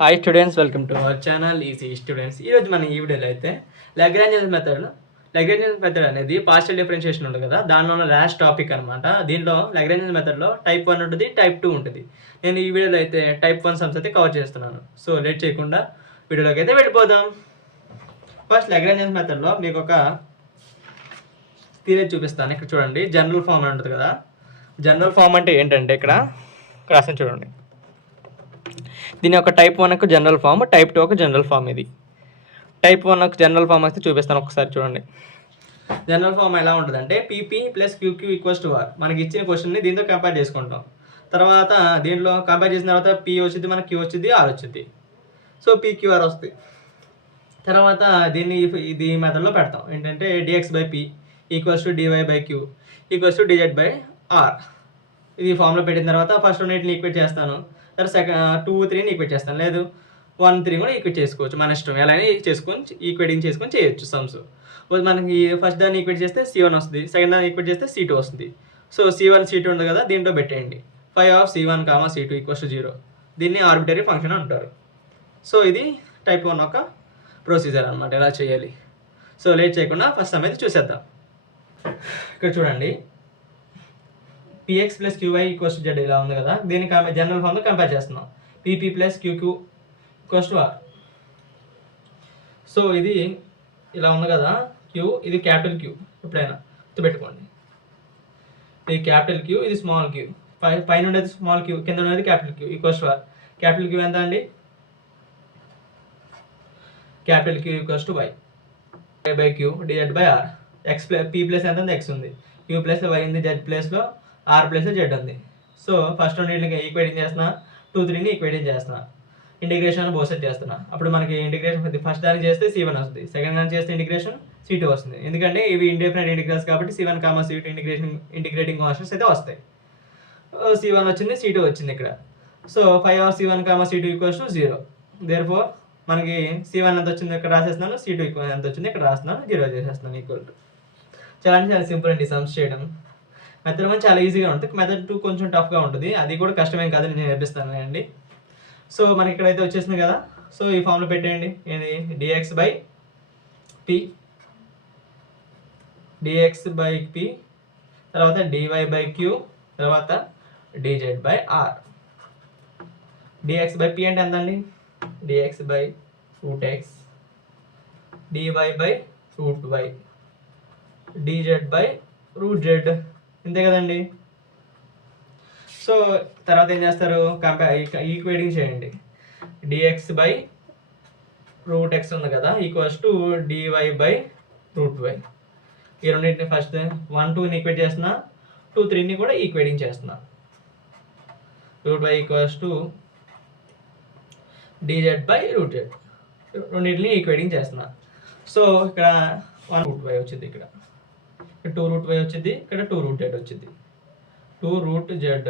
Hi students, welcome to our channel easy students. ఈరోజు మనం ఈ వీడియోలో అయితే లగ్రాంజియన్ మెథడ్ అనేది పార్షియల్ డిఫరెన్షియేషన్ ఉంటుంది కదా, దానిలో ఉన్న లాస్ట్ టాపిక్ అనమాట. దీంట్లో లగ్రాంజియన్ మెథడ్లో టైప్ 1 ఉంటుంది, టైప్ 2 ఉంటుంది. నేను ఈ వీడియోలో అయితే టైప్ 1 సమ్స్ అయితే కవర్ చేస్తున్నాను. సో లేట్ చేయకుండా వీడియోలోకి అయితే వెళ్ళిపోదాం. ఫస్ట్ లగ్రాంజియన్ మెథడ్లో మీకు ఒక థియరీ చూపిస్తాను. ఇక్కడ చూడండి, జనరల్ ఫామ్ అని ఉంటుంది కదా. జనరల్ ఫామ్ అంటే ఏంటంటే ఇక్కడ రాసిన చూడండి, దీని యొక్క type 1 general form, type 2 general form. ఇది టైప్ 1 జనరల్ ఫామ్ అయితే చూపిస్తాను, ఒకసారి చూడండి. జనరల్ ఫామ్ ఎలా ఉంటుందంటే P P plus Q Q equals to R. మనకి ఇచ్చిన క్వశ్చన్ని దీంతో కంపేర్ చేసుకుంటాం. తర్వాత దీంట్లో కంపేర్ చేసిన తర్వాత పీ వచ్చింది, మనకి క్యూ వచ్చింది, ఆర్ వచ్చింది. సో పీక్యూఆర్ వస్తుంది. తర్వాత దీన్ని ఇది మెథడ్లో పెడతాం. ఏంటంటే D X by P equals to D Y by Q equals to D Z by R. ఇది ఫామ్లో పెట్టిన తర్వాత ఫస్ట్ రెండింటిని ఈక్వేట్ చేస్తాను, తర్వాత సెకండ్ 2, 3ని ఈక్వేట్ చేస్తాను. లేదు 1, 3 కూడా ఈక్వేట్ చేసుకోవచ్చు, మన ఇష్టం. ఎలా చేసుకొని ఈక్వేటింగ్ చేసుకొని చేయొచ్చు సమ్స్. మనకి ఫస్ట్ దాన్ని ఈక్వేట్ చేస్తే C1 వస్తుంది, సెకండ్ దాన్ని ఈక్వేట్ చేస్తే C2 వస్తుంది. సో C1 C2 ఉంది కదా, దీంట్లో పెట్టేయండి. 5 C1, C2 ఈక్వల్స్ టు 0. దీన్ని ఆర్బిటరీ ఫంక్షన్ అంటారు. సో ఇది టైప్ 1 యొక్క ప్రొసీజర్ అనమాట, ఎలా చేయాలి. సో లేట్ చేయకుండా ఫస్ట్ సమ్ అయితే చూసేద్దాం. ఇక్కడ చూడండి, P X plus Q Y equals to Z ఇలా ఉంది కదా, దీన్ని జనరల్ ఫామ్తో కంపేర్ చేస్తున్నాం. P P plus Q Q equals to R. So ఇది ఇలా ఉంది కదా, క్యూ, ఇది క్యాపిటల్ క్యూ. ఎప్పుడైనా గుర్తుపెట్టుకోండి, ఇది క్యాపిటల్ క్యూ, ఇది స్మాల్ క్యూ. పైన ఉండేది స్మాల్ క్యూ, కింద ఉండేది capital Q equals to R. Capital Q ఎంత అండి? Capital Q equals to Y by Q divide by R. X plus P plus ఎంత ఉంది, ఎక్స్ ఉంది. క్యూ ప్లస్లో వై ఉంది, జెడ్ ప్లస్లో ఆర్ ప్లస్ జెడ్ ఉంది. సో ఫస్ట్ రెండింటికి ఈక్వేటింగ్ చేస్తున్నా, 2, 3ని ఈక్వేటింగ్ చేస్తున్నా, ఇంటిగ్రేషన్ బోసెట్ చేస్తున్నా. అప్పుడు మనకి ఇంటిగ్రేషన్ ఫస్ట్ దానికి చేస్తే C1 వస్తుంది, సెకండ్ దానికి చేస్తే ఇంటిగ్రేషన్ C2 వస్తుంది. ఎందుకంటే ఇవి ఇండిఫరెంట్ ఇంటిగ్రల్స్ కాబట్టి C1, C2 ఇంటిగ్రేటింగ్ కాన్స్టెంట్స్ అయితే వస్తాయి. C1 వచ్చింది, C2 వచ్చింది ఇక్కడ. So 5 C1, C2 equals to 0. Therefore మనకి C1 ఎంత వచ్చింది ఇక్కడ రాసేస్తున్నాను, C2 ఎంత వచ్చింది ఇక్కడ రాస్తున్నాను, 0 చేసేస్తున్నాను ఈక్వల్ టు. చాలా సింపుల్ అండి సమ్స్ చేయడం. మెథడ్ 1 చాలా ఈజీగా ఉంటుంది, మెథడ్ 2 కొంచెం టఫ్గా ఉంటుంది. అది కూడా కష్టమేం కాదు, నేను నేర్పిస్తాను అండి. సో మనకి ఇక్కడైతే వచ్చేసింది కదా. సో ఈ ఫామ్లో పెట్టేయండి, ఏది డిఎక్స్ బై పి, తర్వాత డివై బై క్యూ, తర్వాత D Z by R. D X by P అంటే ఎంత అండి? D X by root X, D Y by root Y, D Z by root Z. ఇంతే కదండి. సో తర్వాత ఏం చేస్తారు, ఈక్వేటింగ్ చేయండి. డిఎక్స్ బై రూట్ ఎక్స్ ఉంది కదా equals to D Y by root Y. ఈ రెండింటిని ఫస్ట్ 1, 2ని ఈక్వేట్ చేస్తున్నా, 2, 3ని కూడా ఈక్వేటింగ్ చేస్తున్నా. Root Y equals to D Z by root Z, రెండింటిని ఈక్వేటింగ్ చేస్తున్నా. సో ఇక్కడ 1 రూట్ వై వచ్చింది, ఇక్కడ 2 రూట్ వై వచ్చింది, ఇక్కడ 2 రూట్ జెడ్ వచ్చింది. 2 రూట్ జెడ్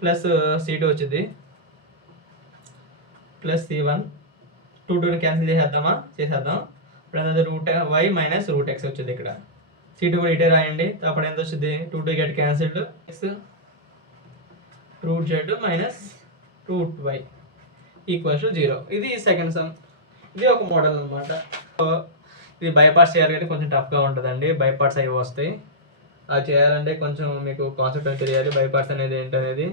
ప్లస్ C2 వచ్చింది ప్లస్ C1. 2, 2ని క్యాన్సిల్ చేసేద్దాం. ఇప్పుడు అనేది route y minus root x వచ్చింది. ఇక్కడ C2 కూడా ఇటే రాయండి. అప్పుడు ఎంత వచ్చింది, 2, 2 get cancelled, X root Z minus root Y equals to 0. ఇది సెకండ్ సమ్. ఇది ఒక మోడల్ అనమాట. ఇది బైపార్ట్స్ చేయాలి కానీ కొంచెం టఫ్గా ఉంటుందండి. బైపార్ట్స్ అవి వస్తాయి, అది చేయాలంటే కొంచెం మీకు కాన్సెప్ట్ అని తెలియాలి. బైపార్ట్స్ అనేది ఏంటనేది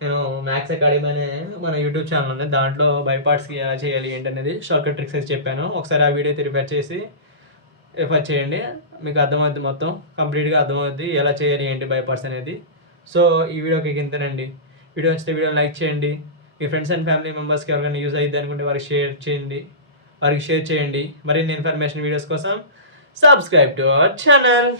నేను మ్యాథ్స్ అకాడమీ అనే మన యూట్యూబ్ ఛానల్ ఉంది, దాంట్లో బైపార్ట్స్కి ఎలా చేయాలి ఏంటనేది షార్ట్కట్ ట్రిక్స్ అయితే చెప్పాను. ఒకసారి ఆ వీడియో రిఫర్ చేయండి, మీకు అర్థమవుద్ది, మొత్తం కంప్లీట్గా అర్థమవుద్ది ఎలా చేయాలి ఏంటి బైపార్ట్స్ అనేది. సో ఈ వీడియోకి ఇంతేనండి. వీడియో నచ్చితే వీడియోని లైక్ చేయండి. మీ ఫ్రెండ్స్ అండ్ ఫ్యామిలీ మెంబర్స్కి ఎవరికైనా యూజ్ అయ్యింది అనుకుంటే వారికి షేర్ చేయండి. మరిన్ని ఇన్ఫర్మేషన్ వీడియోస్ కోసం సబ్స్క్రైబ్ టు అవర్ ఛానల్.